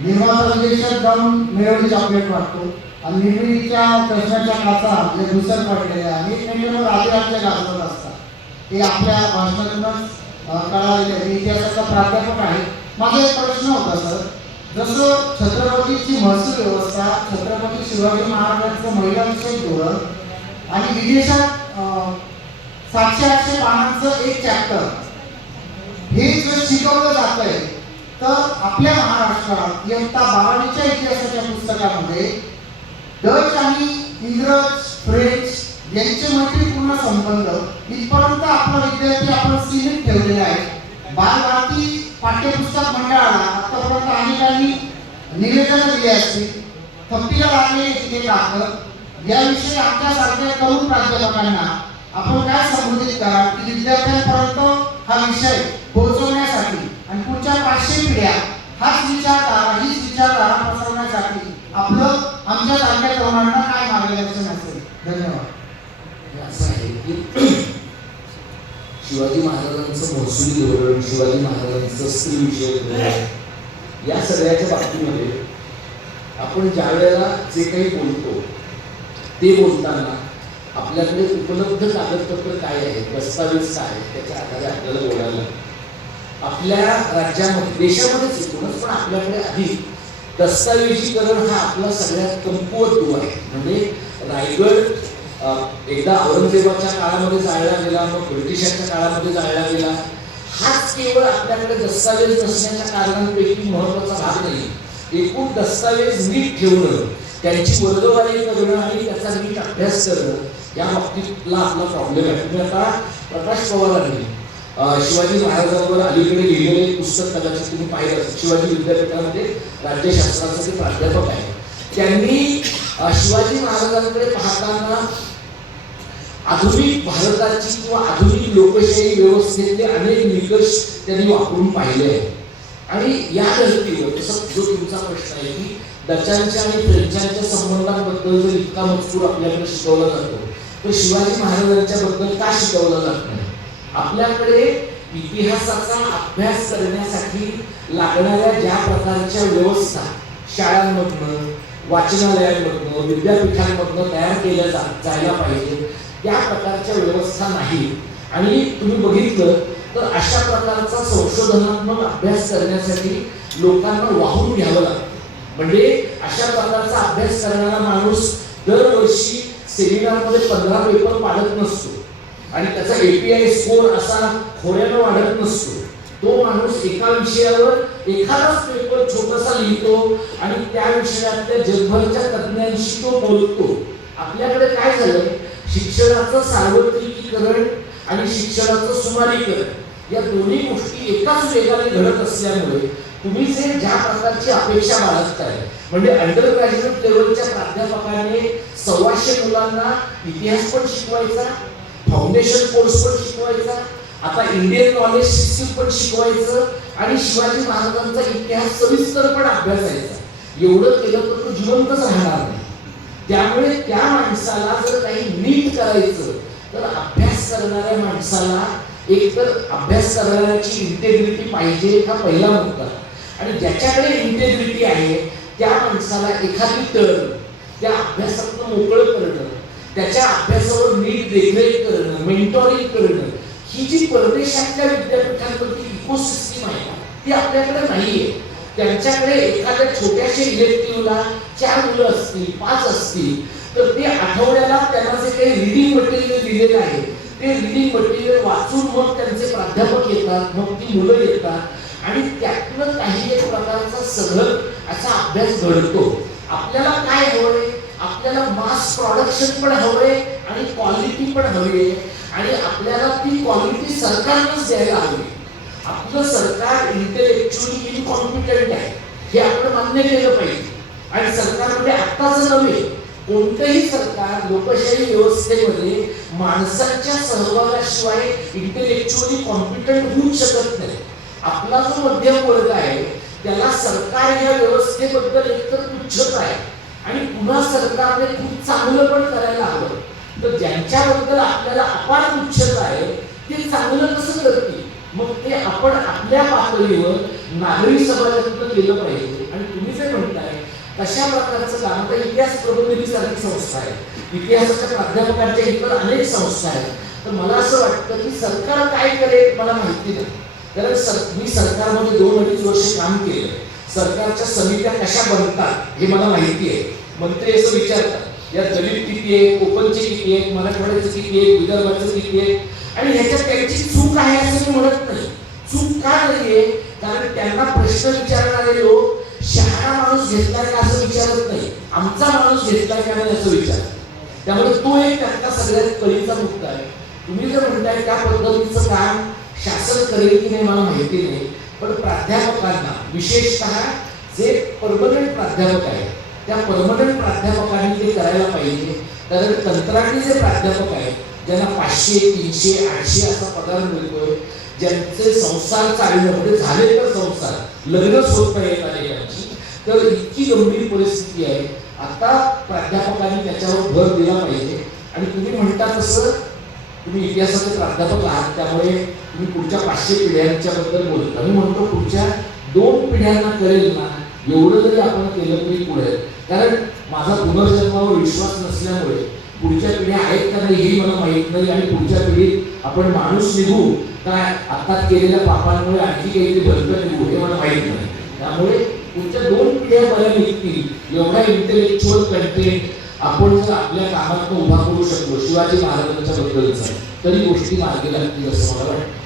निर्माता निदेशक जाऊन मेलोडी चॉकलेट वाटतो आणि निर्मितीच्या चष्म्याच्या काचा जे दुसर पडलेल्या आणि एकमेकांवर आदिराज्य गाजवत असतात हे आपल्या भाषणातूनच कळालेले. मी इतिहासाचा प्राध्यापक आहे. माझा एक प्रश्न होता सर, जसं छत्रपतीची महसूल व्यवस्था, छत्रपती शिवाजी महाराजांचं महिलाविषयक धोरण आणि विदेशात 700-800 पानांचं एक चॅप्टर हे जर शिकवलं जात आहे, तर आपल्या महाराष्ट्रात इयत्ता 12वीच्या इतिहासाच्या पुस्तकामध्ये डच आणि इंग्रज, फ्रेंच यांचे मैत्रीपूर्ण संबंध इथपर्यंत आपला विद्यार्थी आपण सीमित ठेवलेला आहे. बालभारती पाठ्यपुस्तक मंडळाला आतापर्यंत अनेकांनी निवेदन दिले असतील, थप्पीला लागलेले तिथे टाकत याविषयी आमच्यासारख्या तरुण प्राध्यापकांना आपण काय संबोधित करा की विद्यार्थ्यांपर्यंत हा विषय पोहोचवण्यासाठी आणि पुढच्या 500 पिढ्या हीच विचारधारा पसरवण्यासाठी आपलं आमच्यासारख्या तरुणांना काय मार्गदर्शन असेल? धन्यवाद. असं आहे की शिवाजी महाराजांचं महसुली धोरण, शिवाजी महाराजांचं स्त्री विषयक धोरण, या सगळ्याच्या बाबतीमध्ये आपण ज्या वेळेला जे काही बोलतो ते बोलताना आपल्याकडे उपलब्ध कागदपत्र काय आहेत, दस्तावेज काय आहेत, त्याच्या आधारे आपल्याला बोलायला आपल्या राज्यामध्ये देशामध्येच एकूणच, पण आपल्याकडे अधिक दस्तावेजीकरण हा आपला सगळ्यात कमकुवत दुवा आहे. म्हणजे रायगड एकदा औरंगजेबाच्या काळामध्ये जाळला गेला, मग ब्रिटिशांच्या काळामध्ये जाळला गेला. हाच केवळ आपल्याकडे दस्तावेज नसण्याच्या कारणांपैकी महत्वाचा भाग नाही. एकूण दस्तावेज नीट ठेवणं, त्यांची वर्गवारी करणं आणि त्याचा नीट अभ्यास करणं या बाबतीतला आपला प्रॉब्लेम आहे. तुम्ही आता प्रकाश पवारांनी शिवाजी महाराजांवर अलीकडे लिहिलेले पुस्तक कदाचित तुम्ही पाहिलं असेल. शिवाजी विद्यापीठामध्ये राज्यशास्त्राचे ते प्राध्यापक आहे. त्यांनी शिवाजी महाराजांकडे पाहताना आधुनिक भारताची किंवा आधुनिक लोकशाही व्यवस्थेतले अनेक निकष त्यांनी वापरून पाहिले आहेत. आणि या धर्तीवर जसं जो तुमचा प्रश्न आहे की डचांच्या आणि फ्रेंचांच्या संबंधांबद्दल जर इतका मजकूर आपल्याकडे शिकवला जातो, तर शिवाजी महाराजांच्या बद्दल का शिकवला जात नाही? आपल्याकडे इतिहासाचा अभ्यास करण्यासाठी लागणाऱ्या ज्या प्रकारच्या व्यवस्था शाळांमधनं, वाचनालयांमधनं, विद्यापीठांमधनं तयार केल्या जायला पाहिजे त्या प्रकारच्या व्यवस्था नाही. आणि तुम्ही बघितलं तर अशा प्रकारचा संशोधनात्मक अभ्यास करण्यासाठी लोकांना वाहून घ्यावं लागतं. म्हणजे अशा प्रकारचा अभ्यास करणारा माणूस दरवर्षी सेमिनारमध्ये 15 पेपर पाडत नसतो आणि त्याचा API स्कोर असा खोऱ्यानं वाढत नसतो. तो माणूस एका विषयावर एखादाच पेपर छोटासा लिहितो आणि त्या विषयातल्या जगभरच्या तज्ञांशी तो बोलतो. आपल्याकडे काय झालंय, शिक्षणाचं सार्वत्रिकीकरण आणि शिक्षणाचं सुमारीकरण या दोन्ही गोष्टी एकाच वेगाने घडत असल्यामुळे तुम्ही जे ज्या प्रकारची अपेक्षा बाळगताय, म्हणजे अंडर ग्रॅज्युएट लेवलच्या प्राध्यापकाने 125 मुलांना इतिहास पण शिकवायचा, फाउंडेशन कोर्स पण शिकवायचा, आता इंडियन नॉलेज सिस्टीम पण शिकवायचं आणि शिवाजी महाराजांचा इतिहास सविस्तर पण अभ्यासायचा. एवढं केलं तर तो जिवंतच राहणार नाही. त्यामुळे त्या माणसाला जर काही नीट करायचं तर अभ्यास करणाऱ्या माणसाला एक तर अभ्यास करण्याची इंटेग्रिटी पाहिजे हा पहिला मुद्दा. आणि ज्याच्याकडे इंटेग्रिटी आहे त्या माणसाला एखादी टर्म त्या अभ्यासातून मोकळं करणं, त्याच्या अभ्यासावर नीट देखरेख करणं, मेंटॉरिंग करणं, ही जी परदेशातल्या विद्यापीठांवरती इकोसिस्टीम आहे ती आपल्याकडे नाहीये. त्यांच्याकडे एखाद्या छोट्याशा इलेक्टिव्हला 4 मुलं असतील, 5 असतील, तर ते आठवड्याला त्यांना जे काही रिडिंग मटेरियल दिलेलं आहे ते रिडिंग मटेरियल वाचून मग त्यांचे प्राध्यापक येतात, मग ती मुलं येतात आणि त्यातनं काही एक प्रकारचा सघन असा अभ्यास घडतो. आपल्याला काय हवंय, आपल्याला मास प्रोडक्शन पण हवंय आणि क्वालिटी पण हवी आणि आपल्याला ती क्वालिटी सरकारनंच द्यायला हवी. आपलं सरकार इंटेलेक्च्युअली इनकॉम्पिटंट आहे हे आपण मान्य केलं पाहिजे. आणि सरकारमध्ये आत्ताच नव्हे, कोणतंही सरकार लोकशाही व्यवस्थेमध्ये माणसाच्या सहभागाशिवाय इंटेलेक्च्युअली कॉम्पिटंट होऊ शकत नाही. आपला जो मध्यम वर्ग आहे त्याला सरकार या व्यवस्थेबद्दल एकतर तुच्छता आहे आणि पुन्हा सरकारने खूप चांगलं पण करायला हवं. तर ज्यांच्याबद्दल आपल्याला अपार तुच्छता आहे ते चांगलं कसं करतील, मग ते आपण आपल्या पातळीवर नागरी समाजातून केलं पाहिजे. आणि तुम्ही तशा प्रकारचं काम आता इतिहास प्रबोधिनीसारखी संस्था आहे, इतिहासाच्या प्राध्यापकांच्या इतर अनेक संस्था आहेत. तर मला असं वाटतं की सरकार काय करेल मला माहिती नाही, कारण मी सरकारमध्ये 2-2.5 वर्ष काम केलं. सरकारच्या समित्या कशा बनतात हे मला माहिती आहे. मंत्री असं विचारतात या दलित किती आहे, कोकणचे किती आहे, मराठवाड्याचं किती आहे, विदर्भाचं किती आहे, आणि ह्याच्यात त्यांची चूक आहे असं मी म्हणत नाही. चूक का नाहीये, कारण त्यांना प्रश्न विचारणारे लोक शहाणा माणूस घेतलाय का असं विचारत नाही, आमचा माणूस घेतलाय का नाही असं विचारतात. त्यामुळे तो एक त्यांना सगळ्यात कळीचा मुद्दा आहे. तुम्ही जर म्हणताय त्या पद्धतीचं काम शासन करेल की नाही मला माहिती नाही, पण प्राध्यापकांना विशेषतः जे परमनंट प्राध्यापक आहेत त्या परमनंट प्राध्यापकांनी ते करायला पाहिजे. कारण कंत्राटी जे प्राध्यापक आहेत ज्यांना 500, 300, 800 असा पगार मिळतोय, ज्यांचे संसार चालणं म्हणजे झाले तर संसार, लग्नच होत नाही अनेकांची, तर इतकी गंभीर परिस्थिती आहे. आता प्राध्यापकांनी त्याच्यावर भर दिला पाहिजे. आणि तुम्ही म्हणता तसं तुम्ही इतिहासाचे प्राध्यापक आहात, त्यामुळे तुम्ही पुढच्या 500 पिढ्यांच्या बद्दल बोलता. मी म्हणतो पुढच्या 2 पिढ्यांना करेल ना एवढं जरी आपण केलं तरी पुढे, कारण माझा पुनर्जन्मावर विश्वास नसल्यामुळे पुढच्या पिढ्या आहेत का नाही हे मला माहीत नाही, आणि पुढच्या पिढीत आपण माणूस निघू काय आता केलेल्या पापांमुळे आणखी काहीतरी भरकट निघू हे मला माहीत नाही. त्यामुळे पुढच्या 2 पिढ्या बऱ्या निघतील एवढा इंटेलेक्च्युअल कंटेंट आपण जर आपल्या कामात उभा करू शकलो शिवाजी महाराजांच्या बद्दलचा, तरी गोष्टी मार्गी लागतील असं मला वाटतं.